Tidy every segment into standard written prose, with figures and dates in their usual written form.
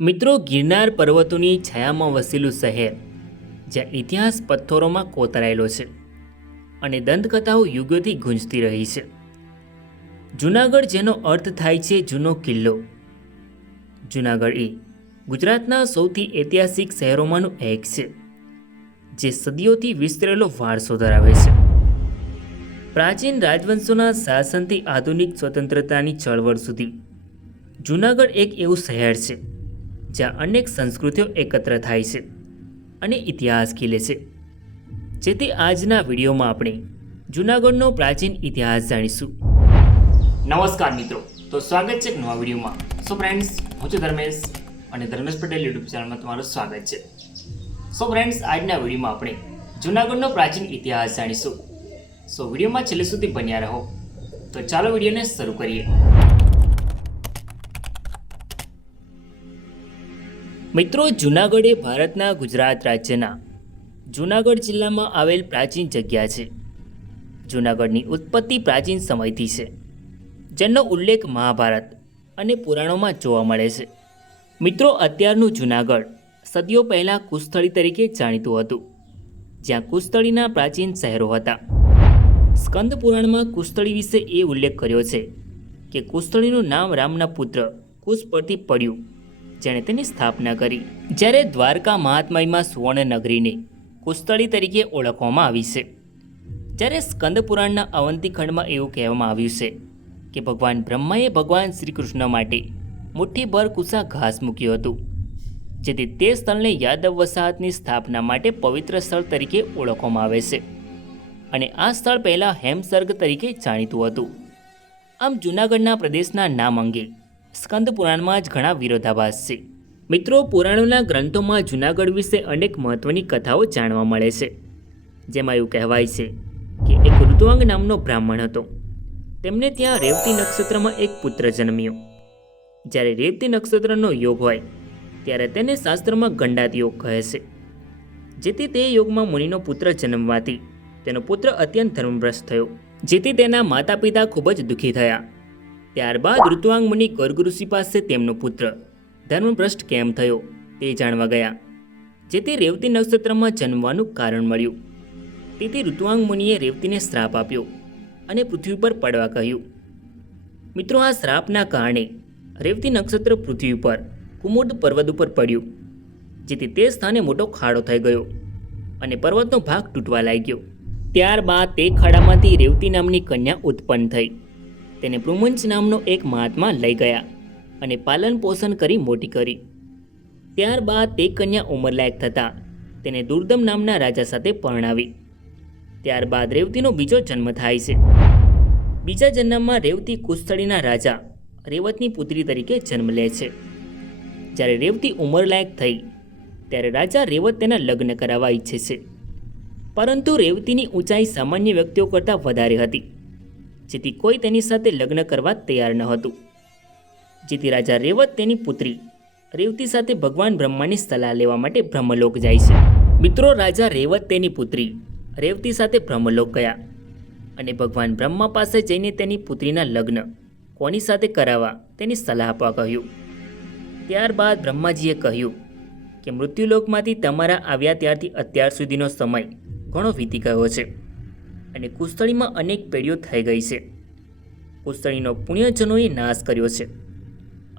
મિત્રો, ગિરનાર પર્વતોની છાયામાં વસેલું શહેર, જ્યાં ઇતિહાસ પથ્થરોમાં કોતરાયેલો છે અને દંતકથાઓ યુગોથી ગુંજતી રહી છે. જૂનાગઢ, જેનો અર્થ થાય છે જૂનો કિલ્લો. જૂનાગઢ એ ગુજરાતના સૌથી ઐતિહાસિક શહેરોમાંનું એક છે, જે સદીઓથી વિસ્તરેલો વારસો ધરાવે છે. પ્રાચીન રાજવંશોના શાસનથી આધુનિક સ્વતંત્રતાની ચળવળ સુધી જૂનાગઢ એક એવું શહેર છે જ્યાં અનેક સંસ્કૃતિઓ એકત્ર થાય છે અને ઇતિહાસ ખીલે છે. જેથી આજના વિડીયોમાં આપણે જૂનાગઢનો પ્રાચીન ઇતિહાસ જાણીશું. નમસ્કાર મિત્રો, તો સ્વાગત છે એક નવા વિડીયોમાં. સો ફ્રેન્ડ્સ, હું છું ધર્મેશ અને ધર્મેશ પટેલ યુટ્યુબ ચેનલમાં તમારું સ્વાગત છે. સો ફ્રેન્ડ્સ, આજના વિડીયોમાં આપણે જૂનાગઢનો પ્રાચીન ઇતિહાસ જાણીશું. સો વિડીયોમાં છેલ્લે સુધી બન્યા રહો. તો ચાલો વિડીયોને શરૂ કરીએ. મિત્રો, જૂનાગઢ એ ભારતના ગુજરાત રાજ્યના જૂનાગઢ જિલ્લામાં આવેલ પ્રાચીન જગ્યા છે. જૂનાગઢની ઉત્પત્તિ પ્રાચીન સમયથી છે, જેનો ઉલ્લેખ મહાભારત અને પુરાણોમાં જોવા મળે છે. મિત્રો, અત્યારનું જૂનાગઢ સદીઓ પહેલાં કુશસ્થળી તરીકે જાણીતું હતું, જ્યાં કુશસ્થળીના પ્રાચીન શહેરો હતા. સ્કંદ પુરાણમાં કુશસ્થળી વિશે એ ઉલ્લેખ કર્યો છે કે કુશસ્થળીનું નામ રામના પુત્ર કુશ પરથી પડ્યું, જેણે તેની સ્થાપના કરી. જ્યારે દ્વારકા મહાત્મયમાં સુવર્ણ નગરીને કુશસ્થળી તરીકે ઓળખવામાં આવી છે. જ્યારે સ્કંદ પુરાણના અવંતી ખંડમાં એવું કહેવામાં આવ્યું છે કે ભગવાન બ્રહ્માએ ભગવાન શ્રી કૃષ્ણ માટે મુઠ્ઠીભર કુશા ઘાસ મૂક્યું હતું, જેથી તે સ્થળને યાદવ વસાહતની સ્થાપના માટે પવિત્ર સ્થળ તરીકે ઓળખવામાં આવે છે અને આ સ્થળ પહેલાં હેમસર્ગ તરીકે જાણીતું હતું. આમ જૂનાગઢના પ્રદેશના નામ અંગે સ્કંદ પુરાણમાં જ ઘણા વિરોધાભાસ છે. મિત્રો, પુરાણોના ગ્રંથોમાં જૂનાગઢ વિશે અનેક મહત્વની કથાઓ જાણવા મળે છે. જેમાં એવું કહેવાય છે કે એક ઋતુવાંગ નામનો બ્રાહ્મણ હતો. તેમને ત્યાં રેવતી નક્ષત્રમાં એક પુત્ર જન્મ્યો. જ્યારે રેવતી નક્ષત્રનો યોગ હોય ત્યારે તેને શાસ્ત્રમાં ગંડાત યોગ કહે છે. જેથી તે યોગમાં મુનિનો પુત્ર જન્મવાથી તેનો પુત્ર અત્યંત ધર્મભ્રષ્ટ થયો, જેથી તેના માતા પિતા ખૂબ જ દુઃખી થયા. ત્યારબાદ ઋતુવાંગ મુનિ ગર્ગ ઋષિ પાસે તેમનો પુત્ર ધર્મભ્રષ્ટ કેમ થયો તે જાણવા ગયા, જેથી રેવતી નક્ષત્રમાં જન્મવાનું કારણ મળ્યું. તેથી ઋતુવાંગ મુનિએ રેવતીને શ્રાપ આપ્યો અને પૃથ્વી પર પડવા કહ્યું. મિત્રો, આ શ્રાપના કારણે રેવતી નક્ષત્ર પૃથ્વી પર કુમુદ પર્વત ઉપર પડ્યું, જેથી તે સ્થાને મોટો ખાડો થઈ ગયો અને પર્વતનો ભાગ તૂટવા લાગ્યો. ત્યારબાદ તે ખાડામાંથી રેવતી નામની કન્યા ઉત્પન્ન થઈ. તેને પૃમંચ નામનો એક મહાત્મા લઈ ગયા અને પાલન પોષણ કરી મોટી કરી. ત્યારબાદ તે કન્યા ઉંમરલાયક થતાં તેને દુર્દમ નામના રાજા સાથે પરણાવી. ત્યારબાદ રેવતીનો બીજો જન્મ થાય છે. બીજા જન્મમાં રેવતી કુશસ્થળીના રાજા રેવતની પુત્રી તરીકે જન્મ લે છે. જ્યારે રેવતી ઉંમરલાયક થઈ ત્યારે રાજા રેવત તેના લગ્ન કરાવવા ઈચ્છે છે, પરંતુ રેવતીની ઊંચાઈ સામાન્ય વ્યક્તિઓ કરતાં વધારે હતી, જેથી કોઈ તેની સાથે લગ્ન કરવા તૈયાર ન હતું. જેથી રાજા રેવત તેની પુત્રી રેવતી સાથે ભગવાન બ્રહ્માની સલાહ લેવા માટે બ્રહ્મલોક જાય છે. મિત્રો, રાજા રેવત તેની પુત્રી રેવતી સાથે બ્રહ્મલોક ગયા અને ભગવાન બ્રહ્મા પાસે જઈને તેની પુત્રીના લગ્ન કોની સાથે કરાવવા તેની સલાહ આપવા કહ્યું. ત્યારબાદ બ્રહ્માજીએ કહ્યું કે મૃત્યુલોકમાંથી તમારા આવ્યા ત્યારથી અત્યાર સુધીનો સમય ઘણો વીતી ગયો છે અને કુશસ્થળીમાં અનેક પેઢીઓ થઈ ગઈ છે. કુશસ્થળીનો પુણ્યજનોએ નાશ કર્યો છે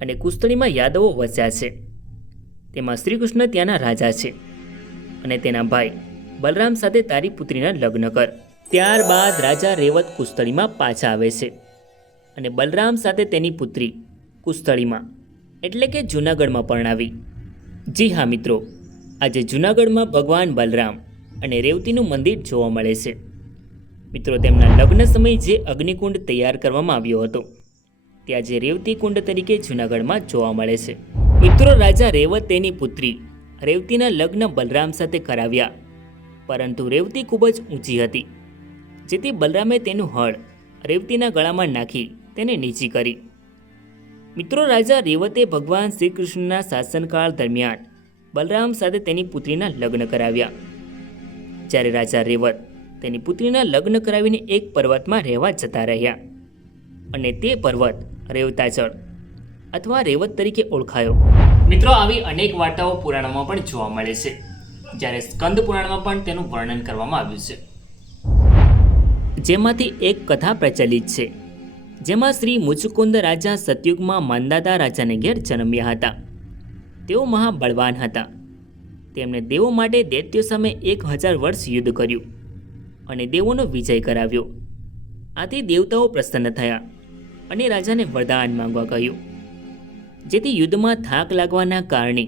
અને કુશસ્થળીમાં યાદવો વસ્યા છે. તેમાં શ્રી કૃષ્ણ ત્યાંના રાજા છે અને તેના ભાઈ બલરામ સાથે તારી પુત્રીના લગ્ન કર. ત્યારબાદ રાજા રેવત કુશસ્થળીમાં પાછા આવે છે અને બલરામ સાથે તેની પુત્રી કુશસ્થળીમાં એટલે કે જૂનાગઢમાં પરણાવી. જી હા મિત્રો, આજે જૂનાગઢમાં ભગવાન બલરામ અને રેવતીનું મંદિર જોવા મળે છે. મિત્રો, તેમના લગ્ન સમયે જે અગ્નિકુંડ તૈયાર કરવામાં આવ્યો હતો તે આજે રેવતી કુંડ તરીકે જૂનાગઢમાં જોવા મળે છે. મિત્રો, રાજા રેવત તેની પુત્રી રેવતીના લગ્ન બલરામ સાથે કરાવ્યા, પરંતુ રેવતી ખૂબ જ ઊંચી હતી, જેથી બલરામે તેનું હળ રેવતીના ગળામાં નાખી તેને નીચી કરી. મિત્રો, રાજા રેવતે ભગવાન શ્રી કૃષ્ણના શાસનકાળ દરમિયાન બલરામ સાથે તેની પુત્રીના લગ્ન કરાવ્યા. જ્યારે રાજા રેવત તેની પુત્રીના લગ્ન કરાવીને એક પર્વતમાં રહેવા જતા રહ્યા અને તે પર્વત રેવતાચળ અથવા રેવત તરીકે ઓળખાયો. મિત્રો, આવી અનેક વાર્તાઓ પુરાણોમાં પણ જોવા મળે છે, જ્યારે સ્કંદ પુરાણમાં પણ તેનું વર્ણન કરવામાં આવ્યું છે. જેમાંથી એક કથા પ્રચલિત છે, જેમાં શ્રી મુચુકુંદ રાજા સતયુગમાં માંધાતા રાજાને ઘેર જન્મ્યા હતા. તેઓ મહાબળવાન હતા. તેમણે દેવો માટે દૈત્યો સામે 1000 વર્ષ યુદ્ધ કર્યું અને દેવોનો વિજય કરાવ્યો. આથી દેવતાઓ પ્રસન્ન થયા અને રાજાને વરદાન માંગવા કહ્યું, જેથી યુદ્ધમાં થાક લાગવાના કારણે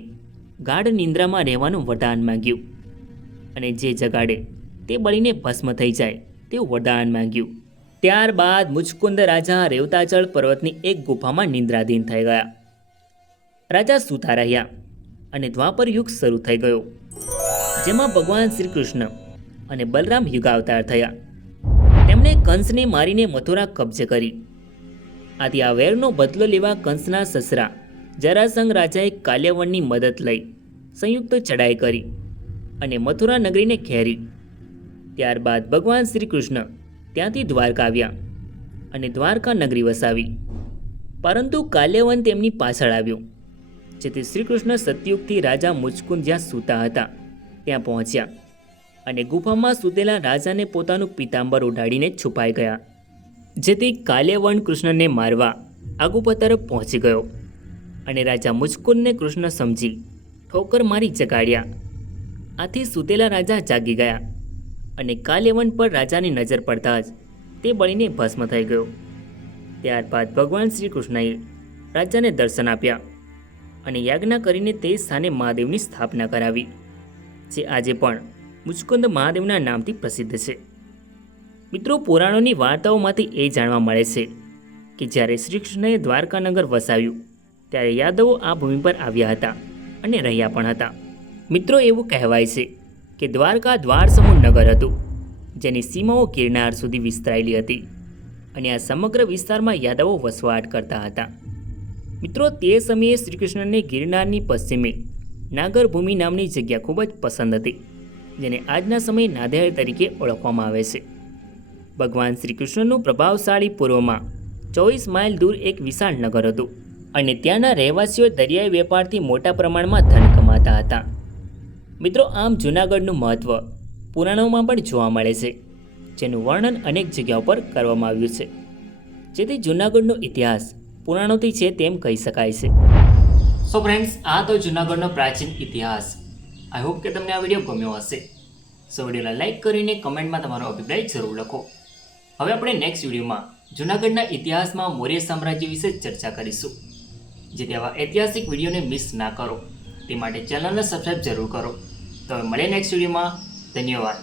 ગાઢ નિંદ્રામાં રહેવાનું વરદાન માંગ્યું અને જે જગાડે તે બળીને ભસ્મ થઈ જાય તેવું વરદાન માંગ્યું. ત્યારબાદ મુચકુંદ રાજા રેવતાચળ પર્વતની એક ગુફામાં નિંદ્રાધીન થઈ ગયા. રાજા સૂતા રહ્યા અને દ્વાપર યુગ શરૂ થઈ ગયો, જેમાં ભગવાન શ્રી કૃષ્ણ અને બલરામ યુગાવતાર થયા. તેમણે કંસને મારીને મથુરા કબજે કરી. આથી આ વેરનો બદલો લેવા કંસના સસરા જરાસંઘ રાજાએ કાલ્યવનની મદદ લઈ સંયુક્ત ચડાઈ કરી અને મથુરા નગરીને ઘેરી. ત્યારબાદ ભગવાન શ્રી કૃષ્ણ ત્યાંથી દ્વારકા આવ્યા અને દ્વારકા નગરી વસાવી. પરંતુ કાલ્યવન તેમની પાછળ આવ્યો, જેથી શ્રી કૃષ્ણ સતયુગથી રાજા મુચકુંદ જ્યાં સૂતા હતા ત્યાં પહોંચ્યા અને ગુફામાં સૂતેલા રાજાને પોતાનું પીતાંબર ઉડાડીને છુપાઈ ગયા, જેથી કાલ્યવન કૃષ્ણને મારવા આ ગુફા તરફ પહોંચી ગયો અને રાજા મુચકુંદને કૃષ્ણ સમજી ઠોકર મારી જગાડ્યા. આથી સૂતેલા રાજા જાગી ગયા અને કાલ્યવન પર રાજાની નજર પડતા જ તે બળીને ભસ્મ થઈ ગયો. ત્યારબાદ ભગવાન શ્રી કૃષ્ણએ રાજાને દર્શન આપ્યા અને યાજ્ઞા કરીને તે સ્થાને મહાદેવની સ્થાપના કરાવી, જે આજે પણ મુચકુંદ મહાદેવના નામથી પ્રસિદ્ધ છે. મિત્રો, પુરાણોની વાર્તાઓમાંથી એ જાણવા મળે છે કે જ્યારે શ્રી કૃષ્ણએ દ્વારકાનગર વસાવ્યું ત્યારે યાદવો આ ભૂમિ પર આવ્યા હતા અને રહ્યા પણ હતા. મિત્રો, એવું કહેવાય છે કે દ્વારકા દ્વારસમૂહ નગર હતું, જેની સીમાઓ ગિરનાર સુધી વિસ્તરાયેલી હતી અને આ સમગ્ર વિસ્તારમાં યાદવો વસવાટ કરતા હતા. મિત્રો, તે સમયે શ્રી કૃષ્ણને ગિરનારની પશ્ચિમે નાગરભૂમિ નામની જગ્યા ખૂબ જ પસંદ હતી, જેને આજના સમયે નાંદેડ તરીકે ઓળખવામાં આવે છે. ભગવાન શ્રી કૃષ્ણનું પ્રભાવશાળી પૂર્વમાં 24 માઇલ દૂર એક વિશાળ નગર હતું અને ત્યાંના રહેવાસીઓ દરિયાઈ વેપારથી મોટા પ્રમાણમાં ધન કમાતા હતા. મિત્રો, આમ જૂનાગઢનું મહત્ત્વ પુરાણોમાં પણ જોવા મળે છે, જેનું વર્ણન અનેક જગ્યાઓ પર કરવામાં આવ્યું છે, જેથી જૂનાગઢનો ઇતિહાસ પુરાણોથી છે તેમ કહી શકાય છે. સો ફ્રેન્ડ્સ, આ તો જૂનાગઢનો પ્રાચીન ઇતિહાસ. આઈ હોપ કે તમને આ વિડીયો ગમ્યો હશે. સો વિડીયોને લાઇક કરીને કમેન્ટમાં તમારો અભિપ્રાય જરૂર લખો. હવે આપણે નેક્સ્ટ વિડીયોમાં જૂનાગઢના ઇતિહાસમાં મૌર્ય સામ્રાજ્ય વિશે ચર્ચા કરીશું. જેથી આવા ઐતિહાસિક વિડીયોને મિસ ના કરો તે માટે ચેનલને સબસ્ક્રાઈબ જરૂર કરો. તો હવે મળીએ નેક્સ્ટ વિડીયોમાં. ધન્યવાદ.